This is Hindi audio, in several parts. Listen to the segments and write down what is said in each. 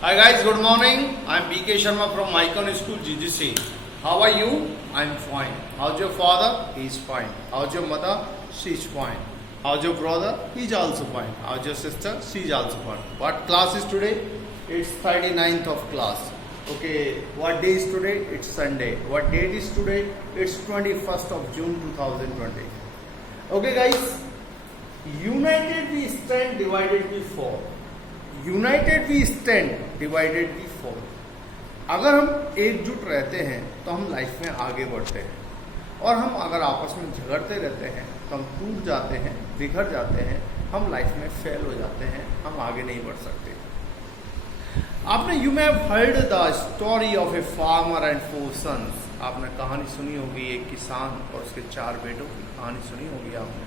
Hi guys, good morning. I'm BK Sharma from Icon School GGC. How are you? I'm fine. How's your father? He's fine. How's your mother? She's fine. How's your brother? He's also fine. How's your sister? She's also fine. What class is today? It's 39th of class. Okay, what day is today? It's Sunday. What date is today? It's 21st of June 2020. Okay guys, united we stand, divided we fall. United we stand divided we fall. अगर हम एकजुट रहते हैं तो हम लाइफ में आगे बढ़ते हैं, और हम अगर आपस में झगड़ते रहते हैं तो हम टूट जाते हैं, बिखर जाते हैं, हम लाइफ में फेल हो जाते हैं, हम आगे नहीं बढ़ सकते। आपने you may have heard the story of a farmer and 4 sons. आपने कहानी सुनी होगी, एक किसान और उसके 4 बेटों की कहानी सुनी होगी आपने।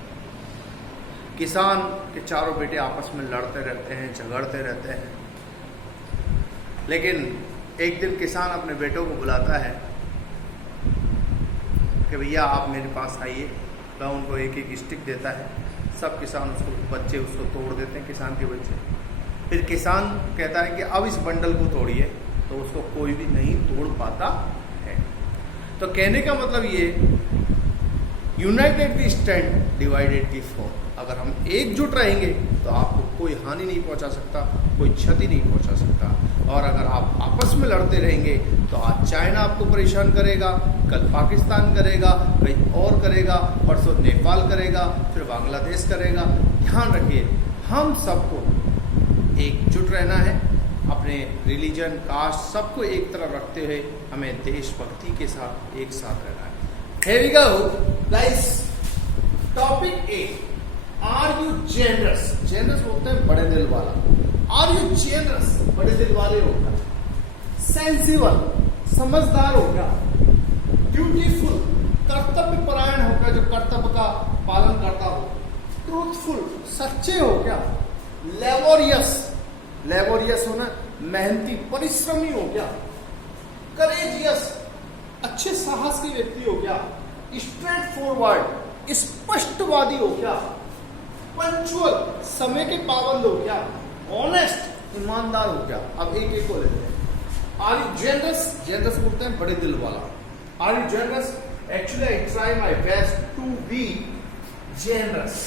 किसान के 4 बेटे आपस में लड़ते रहते हैं, झगड़ते रहते हैं, लेकिन एक दिन किसान अपने बेटों को बुलाता है कि भैया आप मेरे पास आइए। वह उनको एक एक स्टिक देता है। सब किसान बच्चे उसको तोड़ देते हैं, किसान के बच्चे। फिर किसान कहता है कि अब इस बंडल को तोड़िए, तो उसको कोई भी नहीं तोड़ पाता है। तो कहने का मतलब ये, united we stand, divided we fall. अगर हम एकजुट रहेंगे तो आपको कोई हानि नहीं पहुंचा सकता, कोई क्षति नहीं पहुंचा सकता। और अगर आप आपस में लड़ते रहेंगे तो आज चाइना आपको परेशान करेगा, कल पाकिस्तान करेगा, कहीं और करेगा, परसों नेपाल करेगा, फिर बांग्लादेश करेगा। ध्यान रखिए, हम सबको एकजुट रहना है। अपने रिलीजन, कास्ट सबको एक तरफ रखते हुए हमें देशभक्ति के साथ एक साथ रहना है। Here we go, guys. Topic 8. Are you generous? Generous बोलते हैं बड़े दिल वाला। Are you generous? बड़े दिल वाले हो क्या? Sensible, समझदार हो क्या? Dutiful, कर्तव्य परायण हो क्या, जो कर्तव्य का पालन करता हो? Truthful, सच्चे हो क्या? Laborious, laborious होना मेहनती, परिश्रमी हो क्या? Courageous, अच्छे साहस के व्यक्ति हो क्या? स्ट्रेट फॉरवर्ड, स्पष्टवादी हो क्या? पंचुअल, समय के पाबंद हो क्या? ऑनेस्ट, ईमानदार हो क्या? अब एक एक को लेते हैं। Are you generous? जेनरस बोलते हैं बड़े दिल वाला। Are you generous? Actually I try my best to be generous.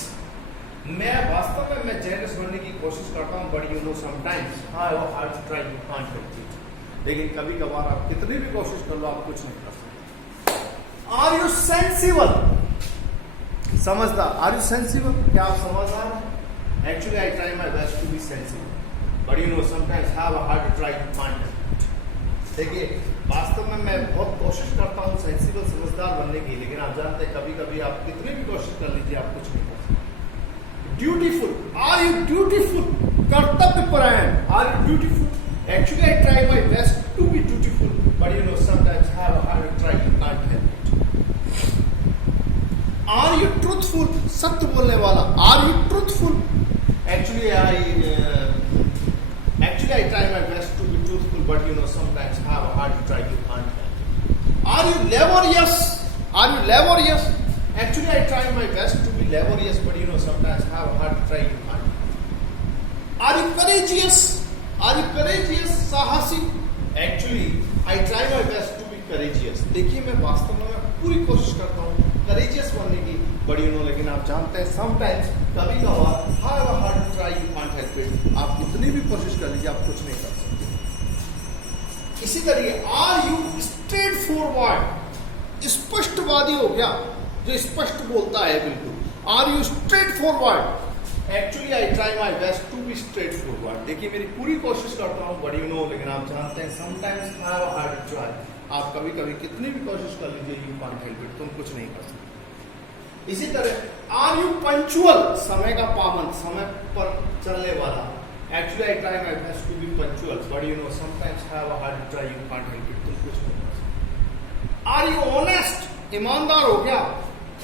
मैं वास्तव में जेनरस बनने की कोशिश करता हूं, but you know sometimes I try you can't help it. लेकिन कभी कभार आप कितनी भी कोशिश कर लो, आप कुछ नहीं कर सकते। Are you sensible? समझदार। Are you sensible? क्या आप समझदार हैं? Actually I try my best to be sensible, but you know sometimes have a hard try to find it. देखिए, वास्तव में मैं बहुत कोशिश करता हूँ सेंसिबल, समझदार बनने की, लेकिन आप जानते हैं कभी कभी आप कितनी भी कोशिश कर लीजिए, आप कुछ नहीं कर सकते। ड्यूटीफुल। Are you dutiful? कर्तव्य परायण। Are you dutiful? Actually, I try my best to be dutiful, but you know sometimes have a hard try, you can't help it. Are you truthful? सत्य बोलने वाला। Are you truthful? Actually, I try my best to be truthful, but you know sometimes have a hard try, you can't help it. Are you laborious? Are you laborious? Actually, I try my best to be laborious, but you know sometimes have a hard try, you can't help it. Are you courageous? Are you courageous? साहसी। Actually, I try my best to be courageous. देखिए, मैं वास्तव में पूरी कोशिश करता हूँ courageous बनने की, but you know, लेकिन आप जानते हैं sometimes कभी कभार have a hard try, you can't help it. आप कितनी भी कोशिश कर लीजिए, आप कुछ नहीं कर सकते। इसी तरीके are you straight forward? स्पष्टवादी हो क्या, जो स्पष्ट बोलता है बिल्कुल। Are you straight forward? Actually I try my best to be straight forward. देखिए, मेरी पूरी कोशिश करता हूँ, बट यू नो, लेकिन आप जानते हैं sometimes have a hard try. आप कभी कभी कितनी भी कोशिश कर लीजिए, यू कांट हेल्प इट, तुम कुछ नहीं कर सकते। इसी तरह आर यू पंचुअल? समय का पाबंद, समय पर चलने वाला। Actually I try my best to be punctual, but you know sometimes have a hard try, you can't help it, तुम कुछ नहीं कर सकते। Are you honest? ईमानदार हो क्या?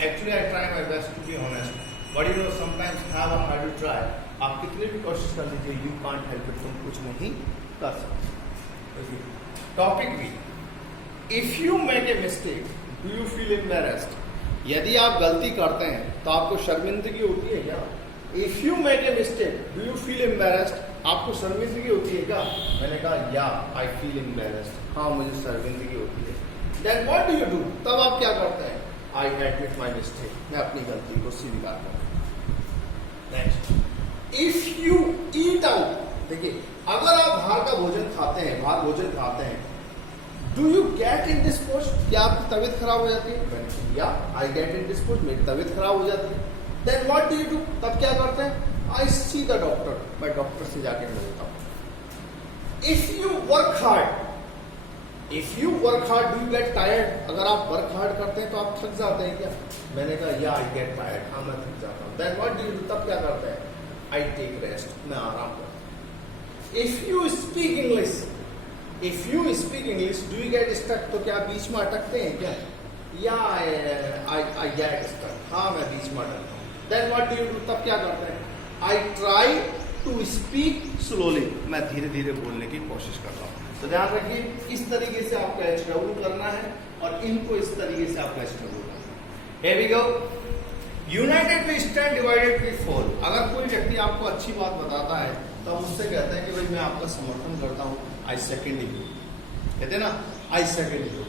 Actually I try my best to be honest, but you know sometimes have a hard try. आप कितनी भी कोशिश कर लीजिए, यू कांट हेल्प इट, तुम कुछ नहीं कर सकते। Topic B, if you make a mistake do you feel embarrassed? यदि आप गलती करते हैं तो आपको शर्मिंदगी होती है क्या? If you make a mistake do you feel embarrassed? आपको शर्मिंदगी होती है क्या? मैंने कहा या आई फील एम्बैरेस्ड, हाँ मुझे शर्मिंदगी होती है। Then what do you do, तब आप क्या करते हैं? आई एडमिट माई मिस्टेक, मैं अपनी गलती को स्वीकार करता हूँ। Next, if you eat out, देखिए अगर आप बाहर का भोजन खाते हैं, बाहर भोजन खाते हैं, डू यू गेट इंडिस्पोज्ड, क्या आपकी तबीयत खराब हो जाती है? या आई गेट इंडिस्पोज्ड, मेरी तबीयत खराब हो जाती है। Then what do you do, तब क्या करते हैं? आई सी द डॉक्टर, मैं डॉक्टर से जाके मिलता हूँ। If you work hard, if you work hard do you get tired, अगर आप वर्क हार्ड करते हैं तो आप थक जाते हैं क्या? मैंने कहा या आई गेट टायर्ड, हाँ मैं थक जाता हूँ। Then what do you do, तब क्या करते हैं? आई टेक रेस्ट, मैं आराम करता हूँ। If you speak English, if you speak English do you get stuck, तो क्या बीच में अटकते हैं क्या? या आई गेट स्टक, हाँ मैं बीच में अटकता हूँ। Then what do you do, तब क्या करते हैं? I try to speak slowly, मैं धीरे धीरे बोलने की कोशिश करता हूँ। तो ध्यान रखिए, इस तरीके से आपको HW करना है और इनको इस तरीके से आपको HW करना है। Here we go. United we stand, divided we fall. अगर कोई व्यक्ति आपको अच्छी बात बताता है तो हम उससे कहते हैं कि भाई मैं आपका समर्थन करता हूँ, आई सेकेंड यू, कहते हैं ना I second you.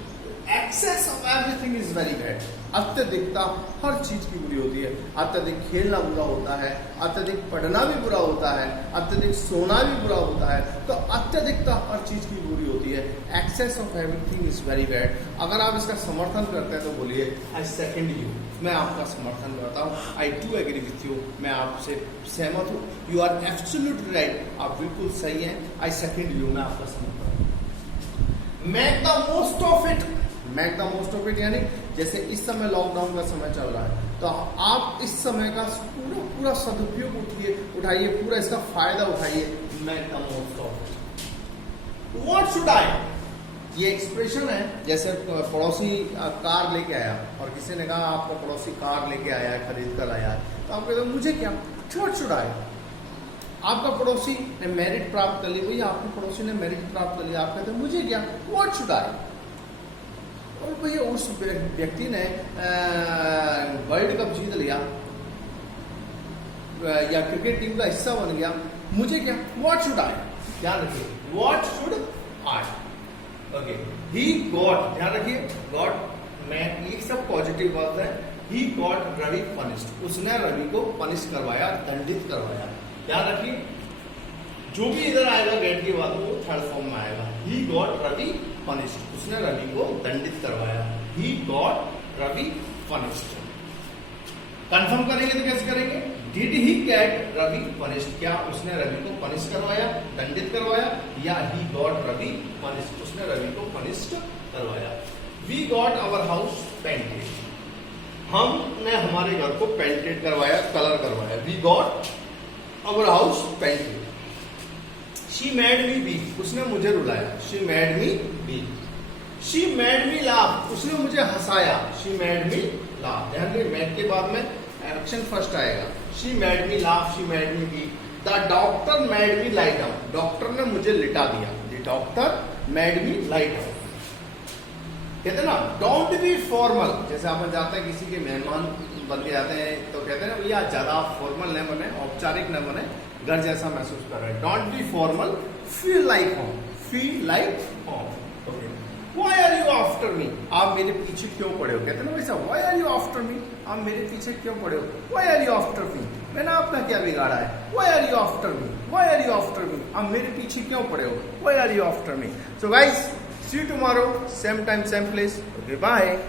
Excess of everything is very bad, अत्यधिकता हर चीज की बुरी होती है। अत्यधिक खेलना बुरा होता है, अत्यधिक पढ़ना भी बुरा होता है, अत्यधिक सोना भी बुरा होता है, तो अत्यधिकता हर चीज की बुरी होती है। Excess of everything is very bad. अगर आप इसका समर्थन करते हैं तो बोलिए आई सेकेंड यू, मैं आपका समर्थन करता हूँ, I do agree with you, मैं आपसे सहमत हूँ, यू आर एब्सोल्युटली राइट, आप बिल्कुल सही हैं, आई सेकेंड यू, मैं आपका समर्थन। Make the most of it, make the most of it यानी जैसे इस समय लॉकडाउन का समय चल रहा है तो आप इस समय का पूरा सदुपयोग उठाइए, पूरा इसका फायदा उठाइए। Make the most of it. What should I, ये एक्सप्रेशन है जैसे पड़ोसी कार लेके आया और किसी ने कहा आपका पड़ोसी कार लेके आया है, खरीद कर आया है, तो आप कहते हो मुझे क्या, व्हाट शुड आई। आपका पड़ोसी ने मेरिट प्राप्त कर ली, भैया आपके पड़ोसी ने मेरिट प्राप्त कर लिया, आप कहते हैं मुझे क्या, व्हाट शुड आई। और भैया उस व्यक्ति ने वर्ल्ड कप जीत लिया या क्रिकेट टीम का हिस्सा बन गया, मुझे क्या, व्हाट शुड आई। ध्यान रखिए, what should I, okay. He got, ध्यान रखिए गॉट में ये सब पॉजिटिव बात है। ही गॉट रवि पनिश्ड, उसने रवि को पनिश करवाया, दंडित करवाया। ध्यान रखिए, जो भी इधर आएगा गेट के बाद वो थर्ड फॉर्म में आएगा। ही गॉट रवि पनिश्ड, उसने रवि को दंडित करवाया। He got Ravi punished. Confirm करेंगे तो कैसे करेंगे? Did he get Ravi punished, क्या उसने रवि को पनिश करवाया, दंडित करवाया, या ही गॉट रवि पनिश्ड, उसने रवि को पनिश्ड करवाया। We got our house painted, हमने हमारे घर को पेंटेड करवाया, कलर करवाया। We got our house painted. She made me weep, उसने मुझे रुलाया। She made me weep. She made me laugh, उसने मुझे हंसाया। She made me laugh. ध्यान रखिए, मेड के बाद में एक्शन फर्स्ट आएगा। She made me laugh, she made me weep. The doctor made me lie down, doctor ने मुझे लिटा दिया। The doctor made me lie down. कहते ना डोंट बी फॉर्मल, जैसे आप जाते हैं किसी के मेहमान बन के जाते हैं तो कहते हैं ना भैया ज्यादा फॉर्मल न बने, औपचारिक न बने, घर जैसा महसूस कर रहे हैं। Don't be formal, feel like home, feel like home. Why are you after me? आप मेरे पीछे क्यों पड़े हो? कहते हैं ना वैसा, Why are you after me? आप मेरे पीछे क्यों पड़े हो? Why are you after me? मैंने आपका क्या बिगाड़ा है? Why are you after me? Why are you after me? आप मेरे पीछे क्यों पड़े हो? Why are you after me? So guys, see you tomorrow, same time, same place. Okay, bye.